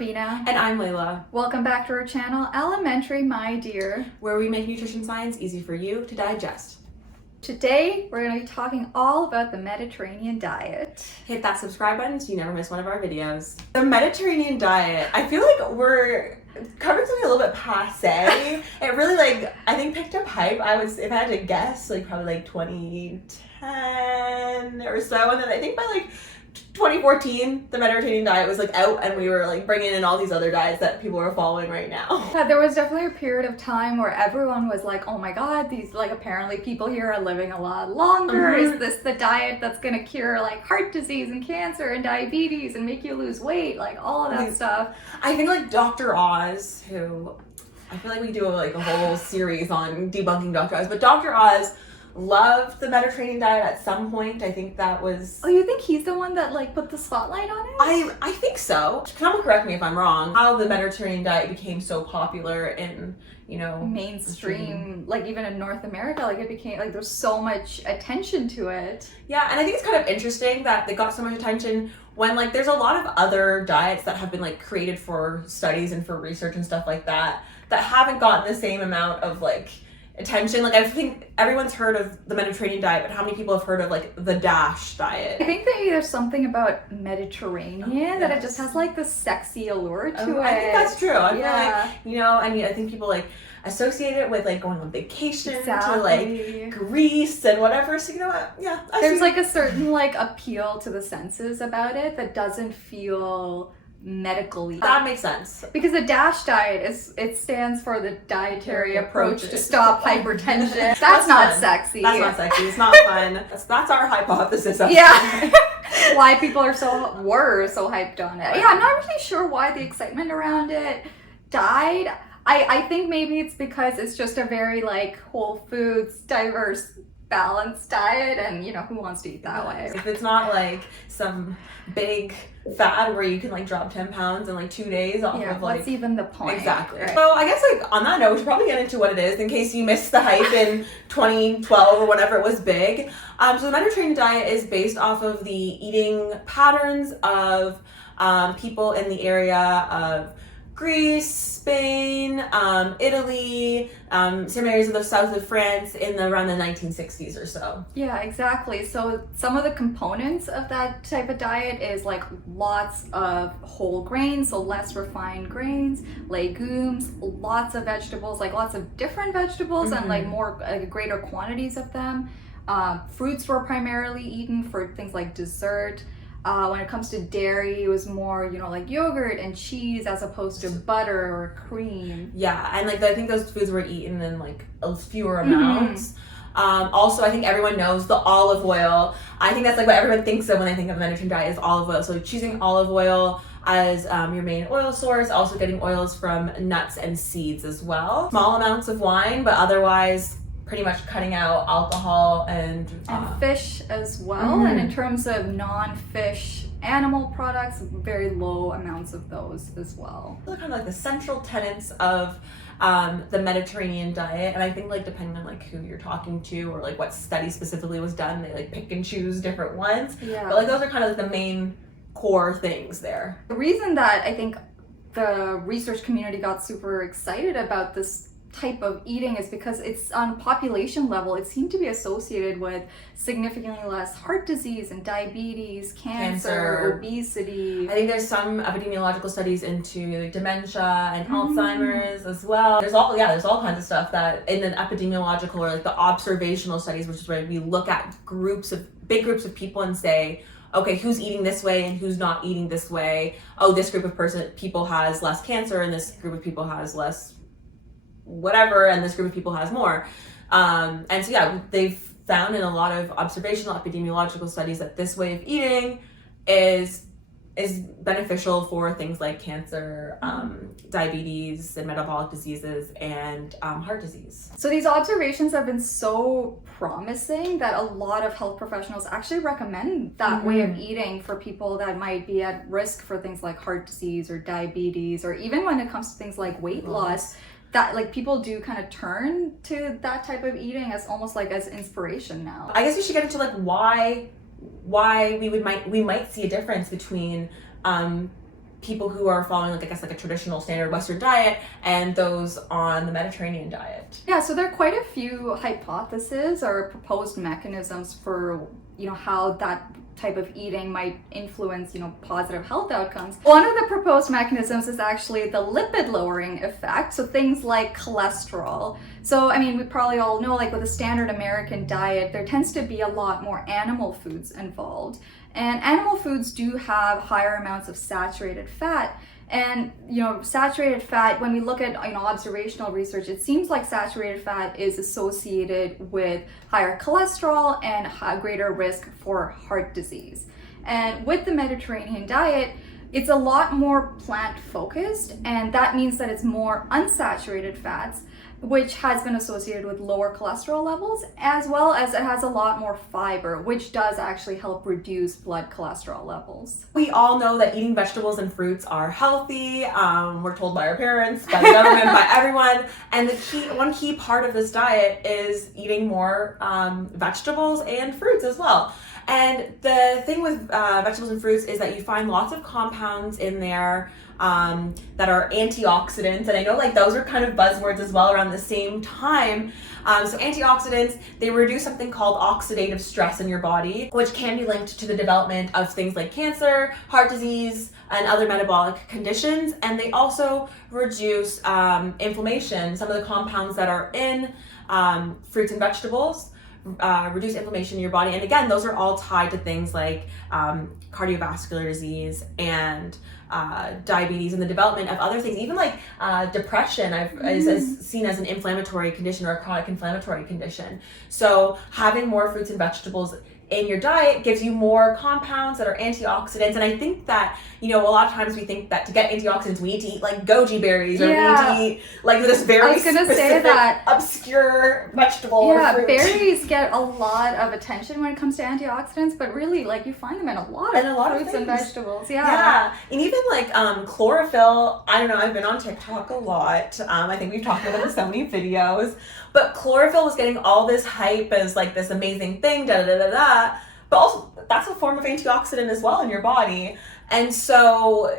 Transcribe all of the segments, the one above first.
Rabina. And I'm Layla. Welcome back to our channel, Elementary My Dear, where we make nutrition science easy for you to digest. Today, we're going to be talking all about the Mediterranean diet. Hit that subscribe button so you never miss one of our videos. The Mediterranean diet, I feel like we're covering something a little bit passé. It really, I think picked up hype. If I had to guess, probably 2010 or so. And then I think by 2014, the Mediterranean diet was out, and we were bringing in all these other diets that people are following right now. Yeah, there was definitely a period of time where everyone was like, oh my god, these apparently people here are living a lot longer. Is this the diet that's gonna cure heart disease and cancer and diabetes and make you lose weight? All of that stuff. I think Dr. Oz, who I feel like we do a whole series on debunking Dr. Oz, but Dr. Oz loved the Mediterranean diet at some point. I think that was... Oh, you think he's the one that put the spotlight on it? I think so. Someone correct me if I'm wrong. How the Mediterranean diet became so popular in, mainstream, even in North America, it became there's so much attention to it. Yeah, and I think it's kind of interesting that they got so much attention when there's a lot of other diets that have been created for studies and for research and stuff like that haven't gotten the same amount of attention. I think everyone's heard of the Mediterranean diet, but how many people have heard of the DASH diet? I think that there's something about Mediterranean that it just has this sexy allure to it. I think that's true. I feel I think people associate it with going on vacation to Greece and whatever. So you know what? Yeah. There's a certain appeal to the senses about it that doesn't feel medically. That makes sense. Because the DASH diet stands for the dietary approach to stop hypertension. That's not sexy. That's not sexy. It's not fun. That's our hypothesis. Yeah. Why people were so hyped on it. Yeah, I'm not really sure why the excitement around it died. I think maybe it's because it's just a very whole foods, diverse, balanced diet, and who wants to eat that way? If it's not some big fad where you can drop 10 pounds in 2 days off of what's even the point? Exactly. Right. So I guess on that note, we should probably get into what it is in case you missed the hype in 2012 or whenever it was big. So the Mediterranean diet is based off of the eating patterns of people in the area of Greece, Spain, Italy, some areas of the south of France around the 1960s or so. Yeah, exactly. So some of the components of that type of diet is lots of whole grains, so less refined grains, legumes, lots of vegetables, lots of different vegetables, and more greater quantities of them. Fruits were primarily eaten for things like dessert. When it comes to dairy, it was more, yogurt and cheese as opposed to butter or cream. Yeah, and I think those foods were eaten in fewer amounts. Also, I think everyone knows the olive oil. I think that's what everyone thinks of when they think of Mediterranean diet is olive oil. So choosing olive oil as your main oil source, also getting oils from nuts and seeds as well. Small amounts of wine, but otherwise pretty much cutting out alcohol and fish as well. And in terms of non-fish animal products, very low amounts of those as well. Those are kind of the central tenets of the Mediterranean diet, and I think depending on who you're talking to or what study specifically was done, they pick and choose different ones. Yeah. But those are kind of the main core things there. The reason that I think the research community got super excited about this type of eating is because it's on a population level, it seemed to be associated with significantly less heart disease and diabetes, cancer, obesity. I think there's some epidemiological studies into dementia and Alzheimer's as well. There's all kinds of stuff that in an epidemiological or the observational studies, which is where we look at big groups of people and say, okay, who's eating this way and who's not eating this way? Oh, this group of people has less cancer and this group of people has less whatever, and this group of people has more. And so they've found in a lot of observational epidemiological studies that this way of eating is beneficial for things like cancer, diabetes and metabolic diseases, and heart disease. So these observations have been so promising that a lot of health professionals actually recommend that way of eating for people that might be at risk for things like heart disease or diabetes, or even when it comes to things like weight loss. That people do kind of turn to that type of eating as almost as inspiration now. I guess we should get into why we might see a difference between people who are following like I guess like a traditional standard Western diet and those on the Mediterranean diet? Yeah, so there are quite a few hypotheses or proposed mechanisms for, how that type of eating might influence, positive health outcomes. One of the proposed mechanisms is actually the lipid lowering effect. So things like cholesterol. So, we probably all know, like with a standard American diet, there tends to be a lot more animal foods involved. And animal foods do have higher amounts of saturated fat. And, saturated fat, when we look at, observational research, it seems like saturated fat is associated with higher cholesterol and greater risk for heart disease. And with the Mediterranean diet, it's a lot more plant focused, and that means that it's more unsaturated fats, which has been associated with lower cholesterol levels, as well as it has a lot more fiber, which does actually help reduce blood cholesterol levels. We all know that eating vegetables and fruits are healthy. We're told by our parents, by the government, by everyone. And one key part of this diet is eating more vegetables and fruits as well. And the thing with vegetables and fruits is that you find lots of compounds in there that are antioxidants, and I know like those are kind of buzzwords as well around the same time. So antioxidants, they reduce something called oxidative stress in your body, which can be linked to the development of things like cancer, heart disease, and other metabolic conditions. And they also reduce inflammation. Some of the compounds that are in fruits and vegetables reduce inflammation in your body. And again, those are all tied to things like cardiovascular disease and diabetes and the development of other things. Even like depression is seen as an inflammatory condition or a chronic inflammatory condition. So having more fruits and vegetables in your diet gives you more compounds that are antioxidants. And I think that, a lot of times we think that to get antioxidants, we need to eat like goji berries or we need to eat like this very specific, obscure vegetable or fruit. Berries get a lot of attention when it comes to antioxidants, but really like you find them in a lot of fruits and vegetables. Yeah. And even like chlorophyll, I don't know, I've been on TikTok a lot. I think we've talked about it in so many videos, but chlorophyll was getting all this hype as like this amazing thing, but also that's a form of antioxidant as well in your body. And so,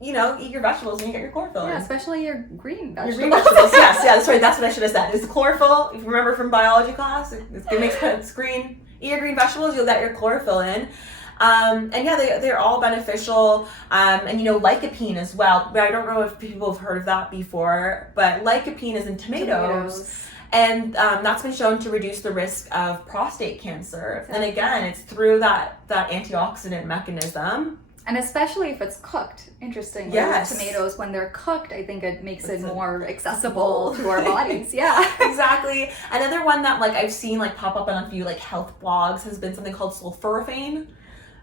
eat your vegetables and you get your chlorophyll. Yeah, especially your green vegetables. Your green vegetables, yes. Yeah, that's right. That's what I should have said. Is the chlorophyll, if you remember from biology class, it makes sense. Green. Eat your green vegetables, you'll get your chlorophyll in. And yeah, they're all beneficial. And lycopene as well. But I don't know if people have heard of that before, but lycopene is in tomatoes. And that's been shown to reduce the risk of prostate cancer. Exactly. And again, it's through that antioxidant mechanism. And especially if it's cooked. Interesting. Yes. Tomatoes, when they're cooked, I think it makes it more accessible to our bodies. Yeah. Exactly. Another one that I've seen pop up on a few health blogs has been something called sulforaphane.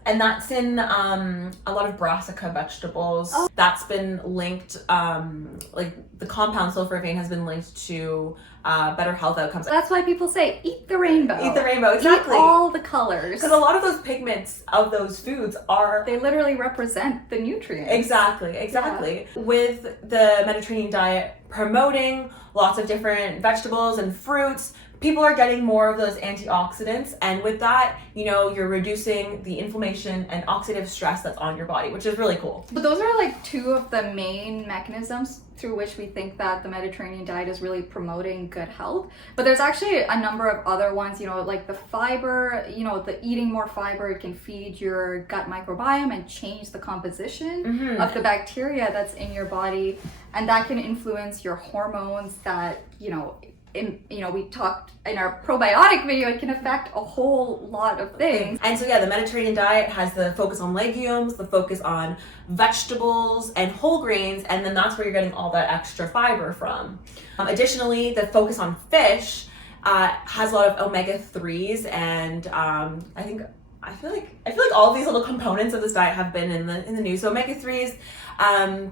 And that's in a lot of brassica vegetables. Oh. That's been linked, the compound sulforaphane has been linked to better health outcomes. That's why people say, eat the rainbow. Eat the rainbow, exactly. Eat all the colors. Because a lot of those pigments of those foods they literally represent the nutrients. Exactly. Yeah. With the Mediterranean diet promoting lots of different vegetables and fruits, people are getting more of those antioxidants, and with that, you're reducing the inflammation and oxidative stress that's on your body, which is really cool. But those are two of the main mechanisms through which we think that the Mediterranean diet is really promoting good health. But there's actually a number of other ones, like the fiber, the eating more fiber, it can feed your gut microbiome and change the composition of the bacteria that's in your body, and that can influence your hormones that, we talked in our probiotic video, it can affect a whole lot of things. And so the Mediterranean diet has the focus on legumes, the focus on vegetables and whole grains, and then that's where you're getting all that extra fiber from. Additionally, the focus on fish has a lot of omega-3s, and I feel like all of these little components of this diet have been in the news. So omega-3s,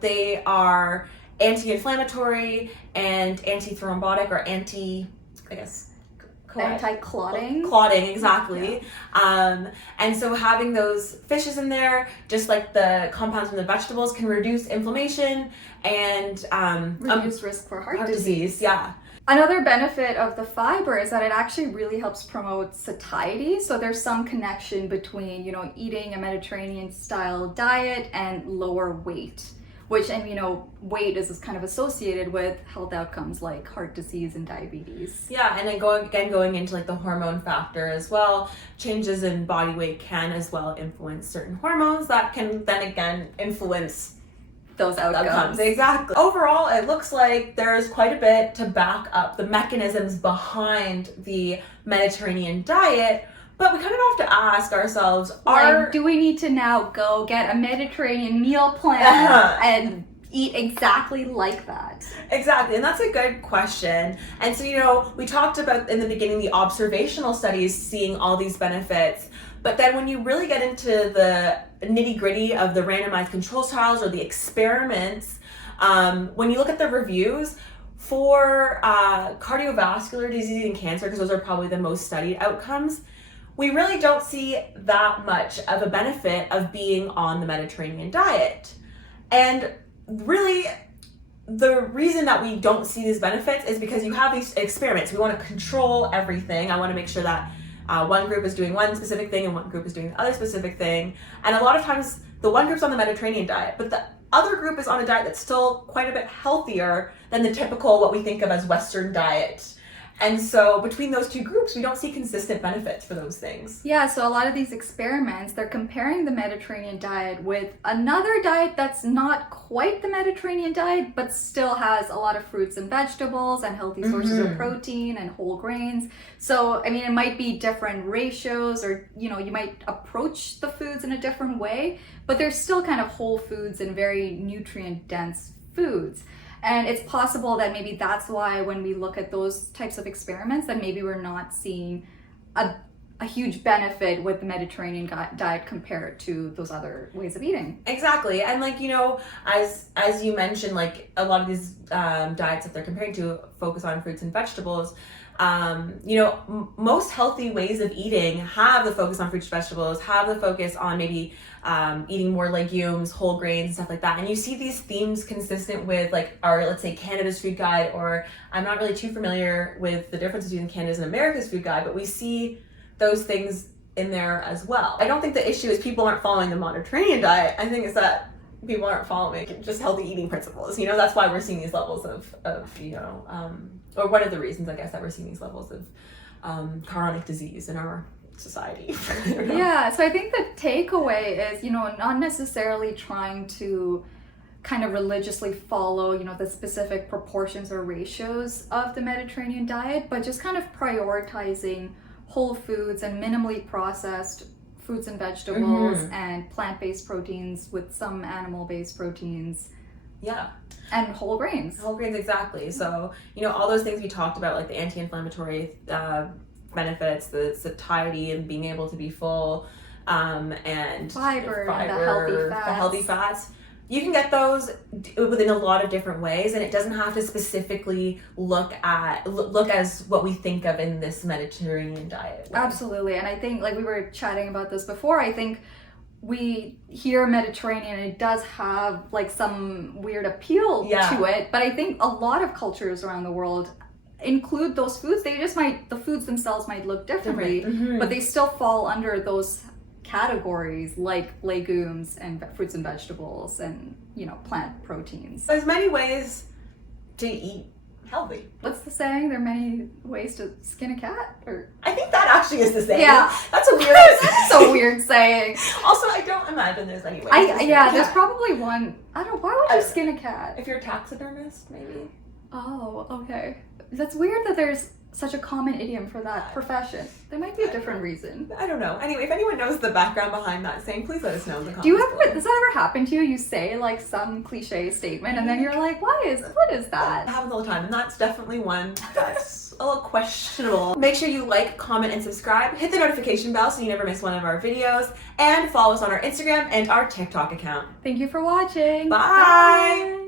they are anti-inflammatory and anti-thrombotic or anti-clotting. Clotting, exactly. Yeah. And so having those fishes in there, just like the compounds from the vegetables, can reduce inflammation and reduce risk for heart disease. Yeah. Another benefit of the fiber is that it actually really helps promote satiety. So there's some connection between, eating a Mediterranean style diet and lower weight, which, and weight is kind of associated with health outcomes like heart disease and diabetes. Yeah, and then going into like the hormone factor as well, changes in body weight can as well influence certain hormones that can then again influence those outcomes. Exactly. Overall, it looks like there's quite a bit to back up the mechanisms behind the Mediterranean diet, but we kind of have to ask ourselves, do we need to now go get a Mediterranean meal plan and eat exactly like that? Exactly, and that's a good question. And so, we talked about in the beginning the observational studies seeing all these benefits, but then when you really get into the nitty-gritty of the randomized control trials or the experiments, when you look at the reviews for cardiovascular disease and cancer, because those are probably the most studied outcomes, we really don't see that much of a benefit of being on the Mediterranean diet. And really, the reason that we don't see these benefits is because you have these experiments. We want to control everything. I want to make sure that one group is doing one specific thing and one group is doing the other specific thing. And a lot of times the one group's on the Mediterranean diet, but the other group is on a diet that's still quite a bit healthier than the typical, what we think of as Western diet. And so between those two groups, we don't see consistent benefits for those things. Yeah, so a lot of these experiments, they're comparing the Mediterranean diet with another diet that's not quite the Mediterranean diet, but still has a lot of fruits and vegetables and healthy sources of protein and whole grains. So, it might be different ratios, or, you might approach the foods in a different way, but they're still kind of whole foods and very nutrient-dense foods. And it's possible that maybe that's why when we look at those types of experiments, that maybe we're not seeing a huge benefit with the Mediterranean diet compared to those other ways of eating. Exactly. And as you mentioned, a lot of these diets that they're comparing to focus on fruits and vegetables. Most healthy ways of eating have the focus on fruits and vegetables, have the focus on maybe eating more legumes, whole grains, and stuff like that. And you see these themes consistent with our, let's say, Canada's food guide, or I'm not really too familiar with the difference between Canada's and America's food guide, but we see those things in there as well. I don't think the issue is people aren't following the Mediterranean diet. I think it's that people aren't following just healthy eating principles. That's why we're seeing these levels of or one of the reasons, I guess, that we're seeing these levels of chronic disease in our society. Yeah, so I think the takeaway is, not necessarily trying to kind of religiously follow, the specific proportions or ratios of the Mediterranean diet, but just kind of prioritizing whole foods and minimally processed fruits and vegetables and plant-based proteins with some animal-based proteins. Yeah. And whole grains. Whole grains, exactly. So, all those things we talked about, like the anti-inflammatory benefits, the satiety and being able to be full, and fiber and the healthy fats. You can get those within a lot of different ways, and it doesn't have to specifically look as what we think of in this Mediterranean diet. Absolutely. And I think, we were chatting about this before, I think we hear Mediterranean and it does have some weird appeal to it, but I think a lot of cultures around the world include those foods. The foods themselves might look differently, but they still fall under those categories like legumes and fruits and vegetables and plant proteins. There's many ways to eat healthy. What's the saying? There are many ways to skin a cat? Or I think that actually is the saying. Yeah, that's a weird. That's a weird saying. Also, I don't imagine there's any way. There's probably one. I don't. Why would you skin a cat? If you're a taxidermist, maybe. Oh, okay. That's weird that there's such a common idiom for that profession. There might be a different reason. I don't know. Anyway, if anyone knows the background behind that saying, please let us know in the comments. Does that ever happen to you? You say some cliche statement and then you're like, what is that? It happens all the time, and that's definitely one that's a little questionable. Make sure you like, comment, and subscribe. Hit the notification bell so you never miss one of our videos, and follow us on our Instagram and our TikTok account. Thank you for watching. Bye.